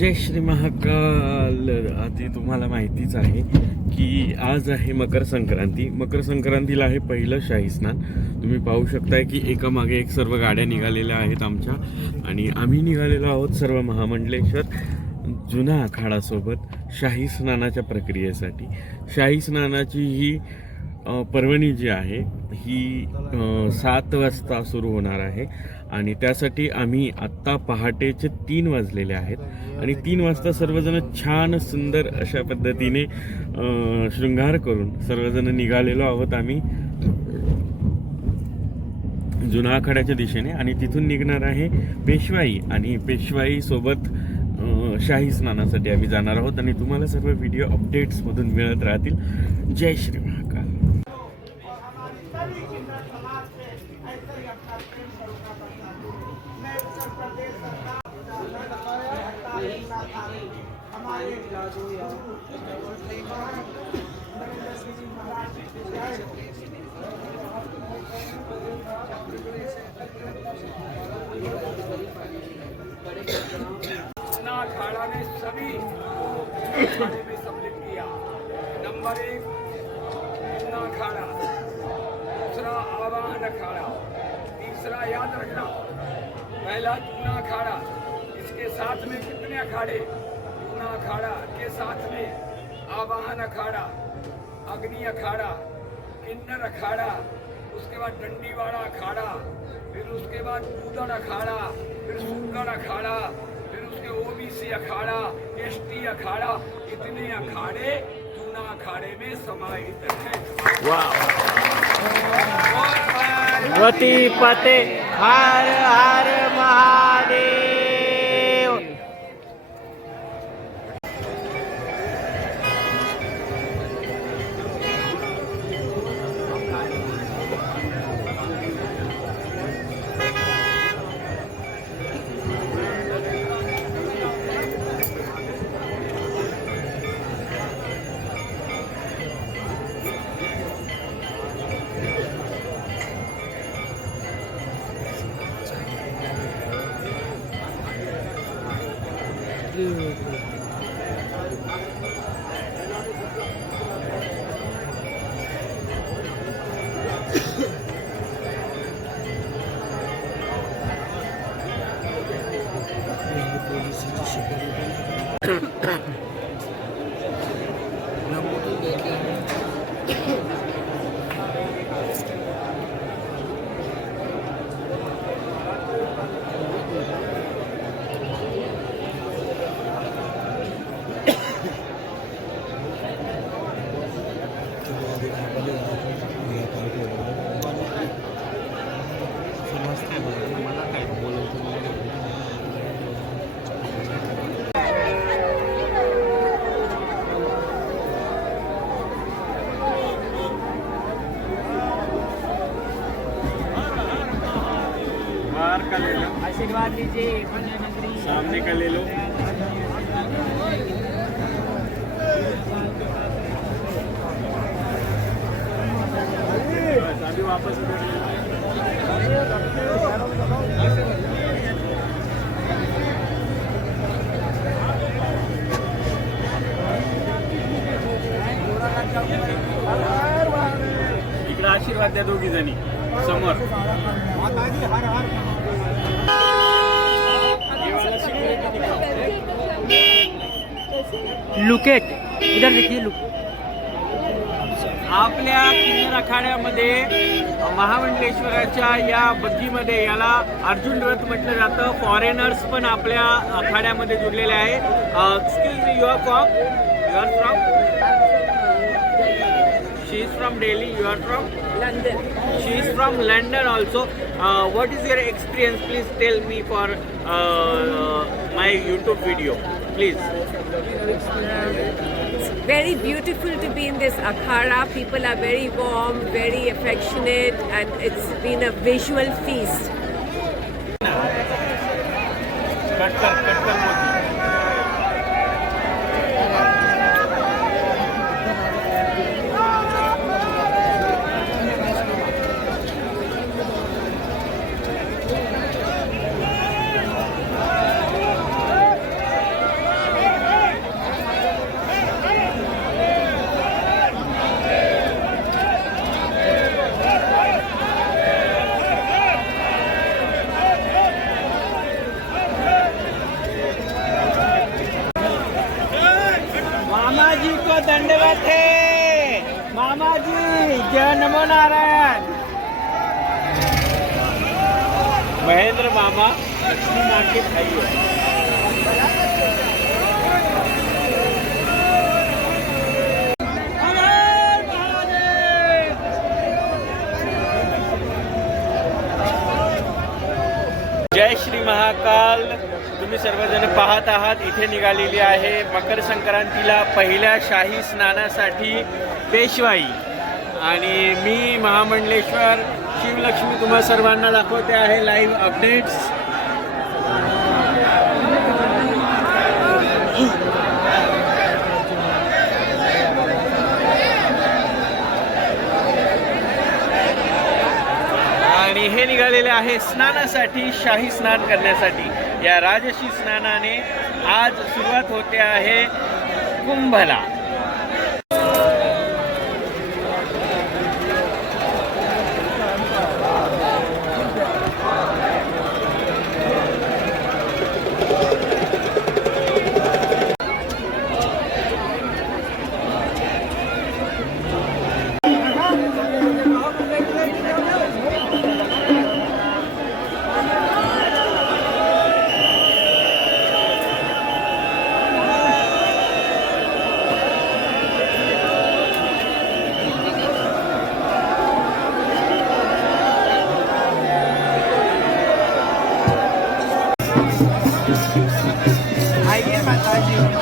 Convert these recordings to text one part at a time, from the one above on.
जय श्री महाकाल. आधी तुम्हाला माहितीच आहे की आज आहे मकर संक्रांती. मकर संक्रांतीला आहे पहिलं शाही स्नान. तुम्ही पाहू शकताय की एका मागे एक सर्व गाड्या निघालेल्या आहेत आमच्या आणि आम्ही निघालेलो आहोत सर्व महामंडलेश्वर जुना आखाडासोबत शाही स्नानाच्या प्रक्रियेसाठी. शाही स्नानाची ही पर्वणी जी आहे ही सात वाजता सुरू होणार आहे. आणि त्यासाठी आम्ही आत्ता पहाटेचे तीन वाजलेले आहेत. आणि तीन वाजता सर्वजण छान सुंदर अशा पद्धतीने शृंगार करून सर्वजण निघालेलो आहोत आम्ही. जुना आखाड्याच्या दिशेने आणि तिथून निघणार आहे पेशवाई आणि पेशवाईसोबत शाही स्नानासाठी आम्ही जाणार आहोत. आणि तुम्हाला सर्व व्हिडिओ अपडेट्समधून मिळत राहतील. जय श्री अखाड़ा ने सभी को में सम्मिलित किया। नंबर एक अपना अखाड़ा दूसरा, आवाहन अखाड़ा। तीसरा, याद रखना। पहला चूना अखाड़ा इसके साथ में कितने अखाड़े? चूना अखाड़ा के साथ में आवाहन अखाड़ा अग्नि अखाड़ा किन्नर अखाड़ा उसके बाद डंडीवाड़ा अखाड़ा फिर उसके बाद कूदड़ अखाड़ा फिर सुक्कड़ अखाड़ा फिर उसके ओबीसी अखाड़ा एसटी अखाड़ा इतने अखाड़े चूना अखाड़े में समाहित है। पते हर हर महादेव। सामने का ले लो। अभी वापस उधर ले लो। इकडे आशीर्वाद द्या दोघी जणी समोर लुकेट. इधर देखिए लुक. आपल्या किन्नर आखाड्यामध्ये महामंडलेश्वराच्या या बग्गीमध्ये याला अर्जुन रथ म्हटलं जातं. फॉरेनर्स पण आपल्या आखाड्यामध्ये जुडलेले आहे. Excuse me you're from you're from she is from Delhi you are from London she is from London also is your experience? Please tell me for uh, my youtube video. Please. It's very beautiful to be in this akhara. People are very warm, very affectionate, and it's been a visual feast. जय नमो नारायण महेंद्र मामा लक्ष्मी माँ के भाई है जय श्री महाकाल. तुम्ही सर्वजण पाहत आहात इथे निघालेली आहे मकर संक्रांतीला पहिल्या शाही स्नानासाठी पेशवाई. आणि मी महामंडलेश्वर शिवलक्ष्मी तुम्हा सर्वांना दाखवते आहे लाईव्ह अपडेट्स आणि हे निघालेले आहे स्नानासाठी शाही स्नान करण्यासाठी. या राजशी स्नानाने आज सुरुवात होते आहे कुंभला.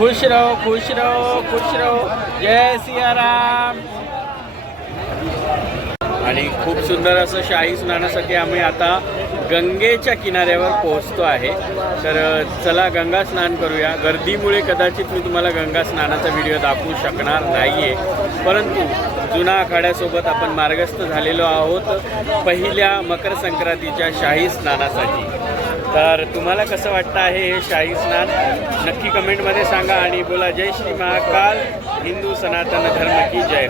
खुश रहो खुश रहो खुश रहो। जय सियाराम। आणि खूप सुंदर असं शाही स्नानासाठी आम्ही आता गंगेच्या किनाऱ्यावर पोहोचतो आहे. तर चला गंगा स्नान करूया. गर्दीमुळे कदाचित मी तुम्हाला गंगा स्नानाचा व्हिडिओ दाखवू शकणार नाही आहे परंतु जुना आखाड्यासोबत आपण मार्गस्थ झालेलो आहोत पहिल्या मकर संक्रांतीच्या शाही स्नानासाठी. तर तुम्हाला कसं वाटतं आहे हे शाही स्नान? नक्की कमेंटमध्ये सांगा आणि बोला जय श्री महाकाल हिंदू सनातन धर्म की जय.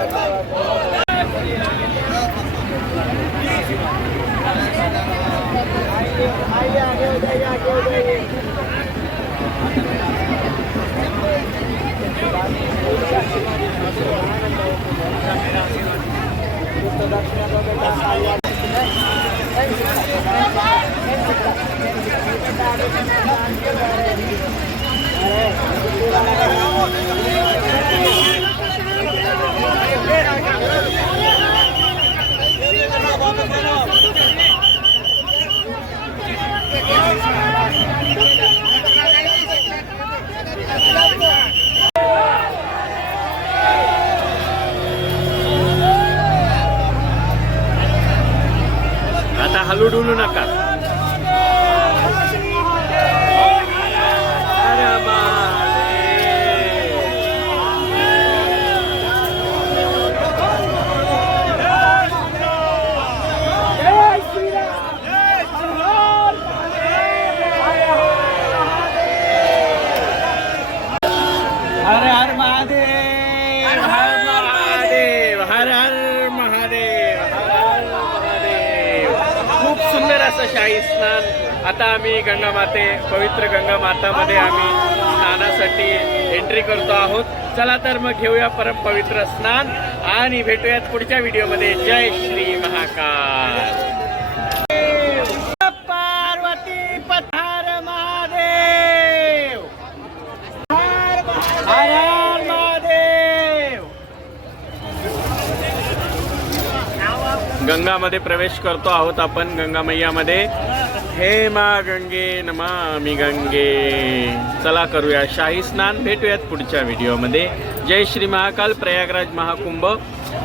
हो आता शाही स्नान. आता आम्ही गंगा माते पवित्र गंगा मातामध्ये आम्ही स्नानासाठी एंट्री करतो आहोत. चला तर मग घेऊया परम पवित्र स्नान आणि भेटूयात पुढच्या व्हिडिओमध्ये. जय श्री महाकाल. गंगामध्ये प्रवेश करतो आहोत आपण गंगा मैयामध्ये हे मा गंगे नमा मी गंगे. चला करूया शाही स्नान भेटूयात पुढच्या व्हिडिओमध्ये. जय श्री महाकाल प्रयागराज महाकुंभ.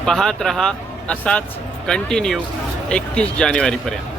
पाहत रहा असाच कंटिन्यू एकतीस जानेवारीपर्यंत